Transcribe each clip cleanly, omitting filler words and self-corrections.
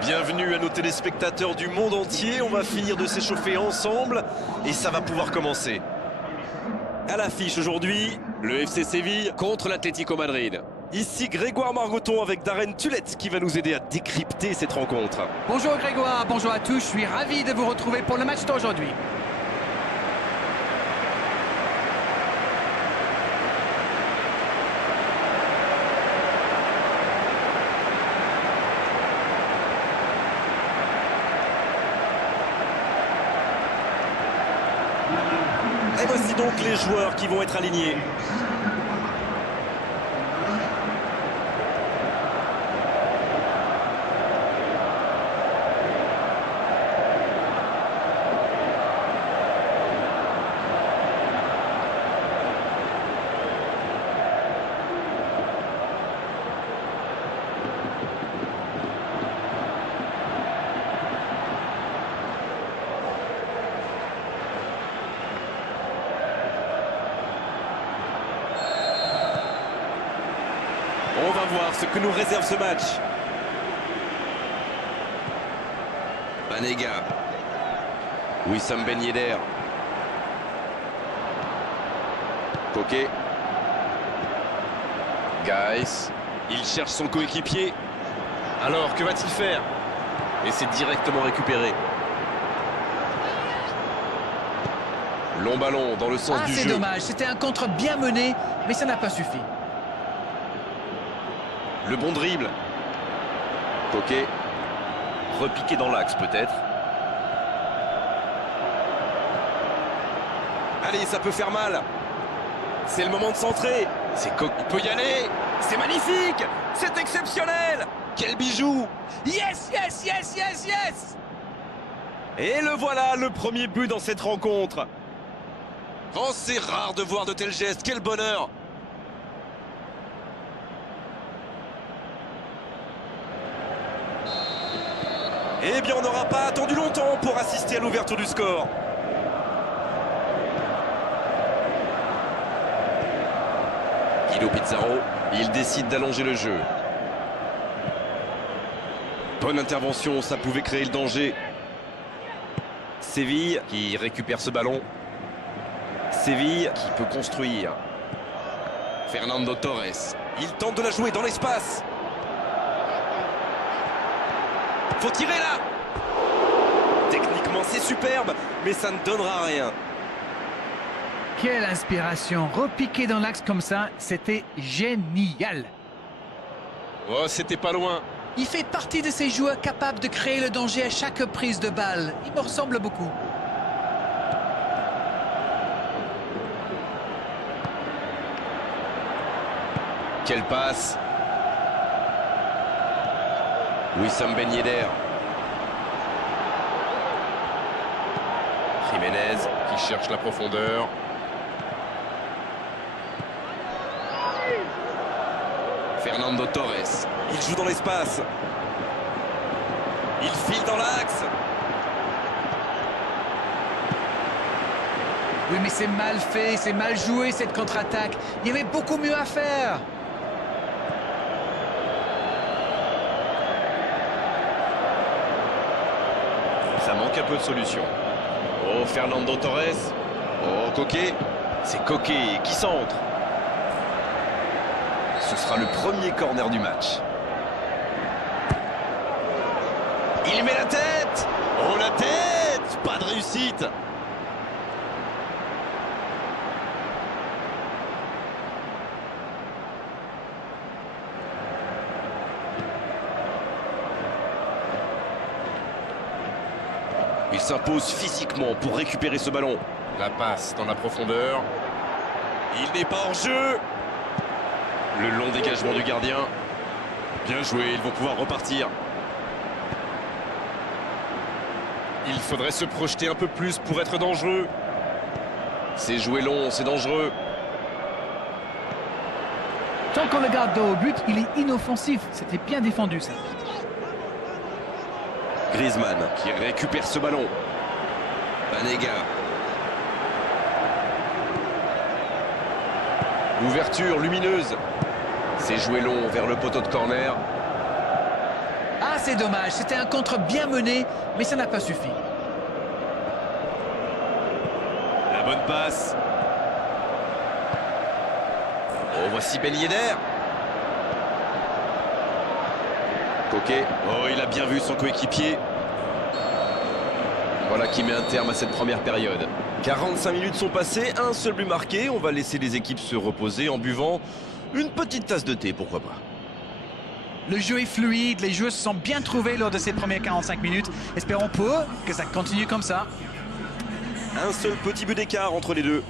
Bienvenue à nos téléspectateurs du monde entier. On va finir de s'échauffer ensemble et ça va pouvoir commencer. À l'affiche aujourd'hui, le FC Séville contre l'Atlético Madrid. Ici Grégoire Margoton avec Darren Tulette qui va nous aider à décrypter cette rencontre. Bonjour Grégoire, bonjour à tous, je suis ravi de vous retrouver pour le match d'aujourd'hui. Et voici donc les joueurs qui vont être alignés. On va voir ce que nous réserve ce match. Banega. Wissam Ben Yedder. Koké. Guys. Il cherche son coéquipier. Alors, que va-t-il faire? Et c'est directement récupéré. Long ballon dans le sens du jeu. C'est dommage, c'était un contre bien mené, mais ça n'a pas suffi. Le bon dribble. Koké. Repiqué dans l'axe peut-être. Allez, ça peut faire mal. C'est le moment de centrer. C'est Koké. Il peut y aller. C'est magnifique. C'est exceptionnel. Quel bijou. Yes, yes, yes, yes, yes. Et le voilà, le premier but dans cette rencontre. Oh, c'est rare de voir de tels gestes. Quel bonheur. Eh bien, on n'aura pas attendu longtemps pour assister à l'ouverture du score. Guido Pizarro, il décide d'allonger le jeu. Bonne intervention, ça pouvait créer le danger. Séville qui récupère ce ballon. Séville qui peut construire. Fernando Torres, il tente de la jouer dans l'espace. Faut tirer là. Techniquement c'est superbe, mais ça ne donnera rien. Quelle inspiration, repiquer dans l'axe comme ça, c'était génial. Oh, c'était pas loin. Il fait partie de ces joueurs capables de créer le danger à chaque prise de balle. Il me ressemble beaucoup. Quelle passe. Wissam Ben Yedder. Jiménez qui cherche la profondeur. Fernando Torres. Il joue dans l'espace. Il file dans l'axe. Oui, mais c'est mal fait, c'est mal joué cette contre-attaque. Il y avait beaucoup mieux à faire. Ça manque un peu de solution. Oh, Fernando Torres. Oh, Koké. C'est Koké qui centre. Ce sera le premier corner du match. Il met la tête. Oh, la tête. Pas de réussite. Il s'impose physiquement pour récupérer ce ballon. La passe dans la profondeur. Il n'est pas hors jeu. Le long dégagement du gardien. Bien joué, ils vont pouvoir repartir. Il faudrait se projeter un peu plus pour être dangereux. C'est joué long, c'est dangereux. Tant qu'on le garde dos au but, il est inoffensif. C'était bien défendu ça. Griezmann qui récupère ce ballon. Banega. Ouverture lumineuse. C'est joué long vers le poteau de corner. Ah, Ah, c'est dommage, c'était un contre bien mené, mais ça n'a pas suffi. La bonne passe. Oh, voici Ben Yedder. Coquet. Oh, il a bien vu son coéquipier. Voilà qui met un terme à cette première période. 45 minutes sont passées, un seul but marqué. On va laisser les équipes se reposer en buvant une petite tasse de thé, pourquoi pas. Le jeu est fluide, les joueurs se sont bien trouvés lors de ces premières 45 minutes. Espérons peu que ça continue comme ça. Un seul petit but d'écart entre les deux.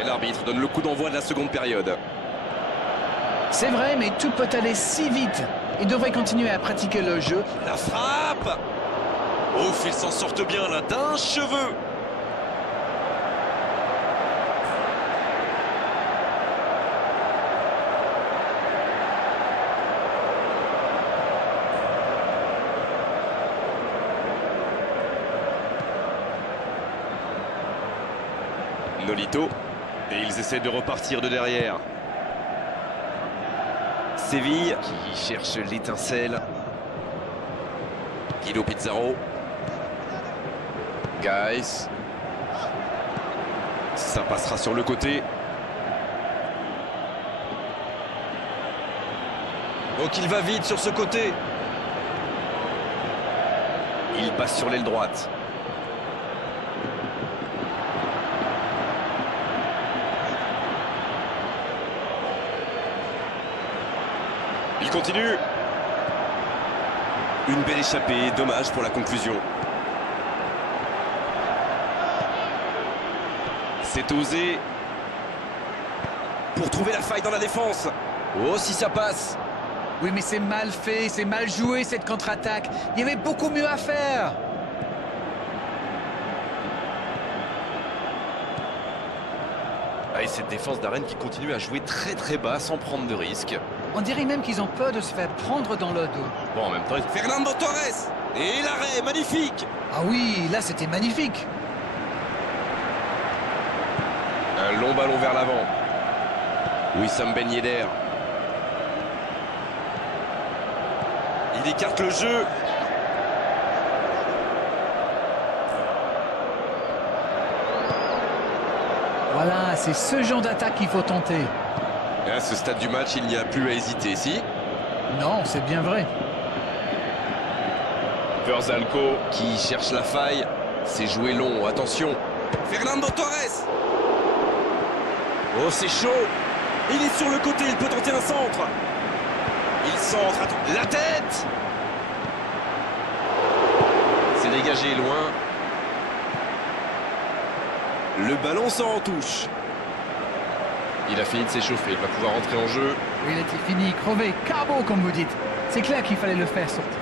Et l'arbitre donne le coup d'envoi de la seconde période. C'est vrai, mais tout peut aller si vite. Ils devraient continuer à pratiquer le jeu. La frappe! Ouf, ils s'en sortent bien là, d'un cheveu. Nolito. Et ils essaient de repartir de derrière. Séville qui cherche l'étincelle. Guido Pizarro. Guys. Ça passera sur le côté. Oh, qu'il va vite sur ce côté. Il passe sur l'aile droite. Il continue. Une belle échappée, dommage pour la conclusion. C'est osé. Pour trouver la faille dans la défense. Oh, si ça passe. Oui, mais c'est mal fait, c'est mal joué cette contre-attaque. Il y avait beaucoup mieux à faire. Ah, et cette défense d'Arène qui continue à jouer très bas sans prendre de risques. On dirait même qu'ils ont peur de se faire prendre dans le dos. Bon, en même temps, Fernando Torres. Et l'arrêt, magnifique. Ah oui, là c'était magnifique. Un long ballon vers l'avant. Wissam Ben Yedder. Il écarte le jeu. Voilà, c'est ce genre d'attaque qu'il faut tenter. À ce stade du match, il n'y a plus à hésiter, si. Non, c'est bien vrai. Verzalco qui cherche la faille. C'est joué long, attention. Fernando Torres. Oh, c'est chaud. Il est sur le côté, il peut tenter un centre. Il centre, la tête. C'est dégagé loin. Le ballon sort en touche. Il a fini de s'échauffer, il va pouvoir entrer en jeu. Il était fini, crevé, carbo comme vous dites. C'est clair qu'il fallait le faire sortir.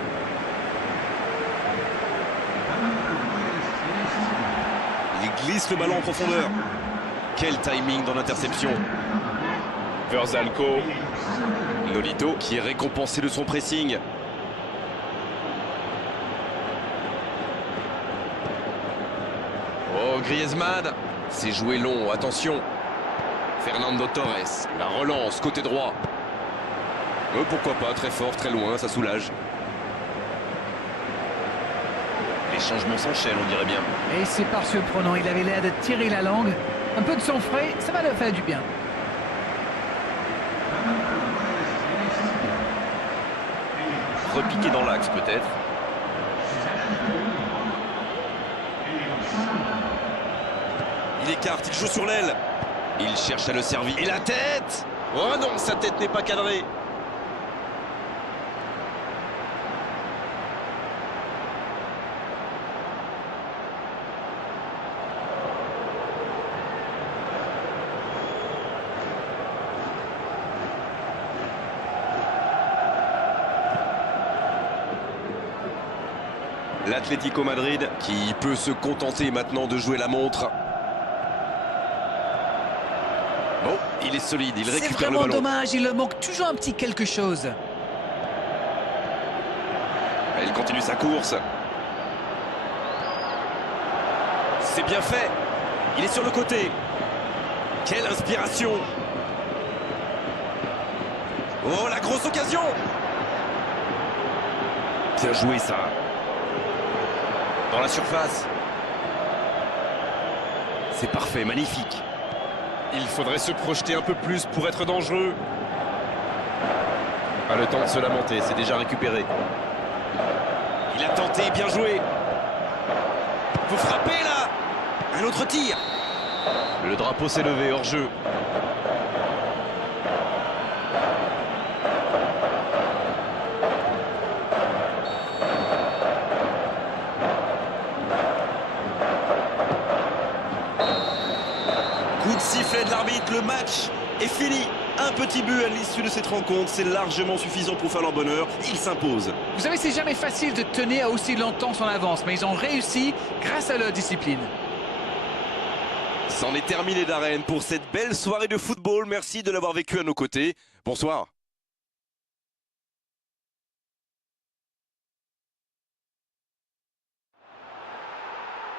Il glisse le ballon en profondeur. Quel timing dans l'interception. Verzalco. Nolito qui est récompensé de son pressing. Oh, Griezmann. C'est joué long, attention. Fernando Torres, la relance, côté droit. Pourquoi pas, très fort, très loin, ça soulage. Les changements s'enchaînent, on dirait bien. Et c'est par surprenant, il avait l'air de tirer la langue. Un peu de sang frais, ça va le faire du bien. Repiqué dans l'axe peut-être. Il écarte, il joue sur l'aile. Il cherche à le servir. Et la tête! Oh non, sa tête n'est pas cadrée. L'Atlético Madrid qui peut se contenter maintenant de jouer la montre. Bon, il est solide, il récupère le ballon. C'est vraiment dommage, il leur manque toujours un petit quelque chose. Il continue sa course. C'est bien fait. Il est sur le côté. Quelle inspiration. Oh, la grosse occasion! Bien joué ça. Dans la surface. C'est parfait, magnifique. Il faudrait se projeter un peu plus pour être dangereux. Pas le temps de se lamenter, c'est déjà récupéré. Il a tenté, bien joué. Faut frapper là. Un autre tir. Le drapeau s'est levé hors jeu. Coup de sifflet de l'arbitre, le match est fini. Un petit but à l'issue de cette rencontre, c'est largement suffisant pour faire leur bonheur. Ils s'imposent. Vous savez, c'est jamais facile de tenir aussi longtemps son avance, mais ils ont réussi grâce à leur discipline. C'en est terminé d'Arène pour cette belle soirée de football. Merci de l'avoir vécu à nos côtés. Bonsoir.